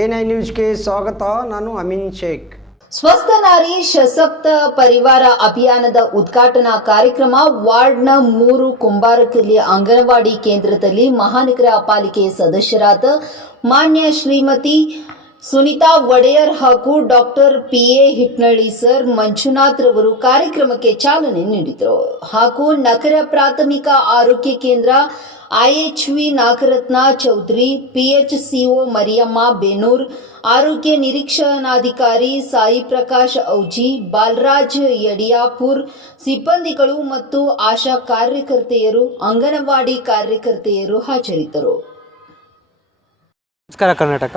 N I ನ್ಯೂಸ್ಗೆ ಸ್ವಾಗತ, ನಾನು ಅಮಿನ್ ಶೇಖ್. ಸ್ವಸ್ಥ ನಾರಿ ಸಶಕ್ತ ಪರಿವಾರ ಅಭಿಯಾನದ ಉದ್ಘಾಟನಾ ಕಾರ್ಯಕ್ರಮ ವಾರ್ಡ್ನ ಮೂರು ಕುಂಬಾರಕಲ್ಲಿ ಅಂಗನವಾಡಿ ಕೇಂದ್ರದಲ್ಲಿ ಮಹಾನಗರ ಪಾಲಿಕೆ ಸದಸ್ಯರಾದ ಮಾನ್ಯ ಶ್ರೀಮತಿ ಸುನಿತಾ ಒಡೆಯರ್ ಹಾಗೂ doctor P A Hitnalli sir Manjunath ರವರು ಕಾರ್ಯಕ್ರಮಕ್ಕೆ ಚಾಲನೆ ನೀಡಿದರು. ಹಾಗೂ ನಗರ ಪ್ರಾಥಮಿಕ ಆರೋಗ್ಯ ಕೇಂದ್ರ ಐಎಚ್ವಿ ನಾಗರತ್ನ ಚೌಧರಿ, ಪಿಎಚ್ಸಿಒ ಮರಿಯಮ್ಮ ಬೇನೂರ್, ಆರೋಗ್ಯ ನಿರೀಕ್ಷಣಾಧಿಕಾರಿ ಸಾಯಿ ಪ್ರಕಾಶ್ ಔಜಿ, ಬಾಲರಾಜ್ ಯಡಿಯಾಪುರ್ ಸಿಬ್ಬಂದಿಗಳು ಮತ್ತು ಆಶಾ ಕಾರ್ಯಕರ್ತೆಯರು, ಅಂಗನವಾಡಿ ಕಾರ್ಯಕರ್ತೆಯರು ಹಾಜರಿದ್ದರು. ನಮಸ್ಕಾರ ಕರ್ನಾಟಕ.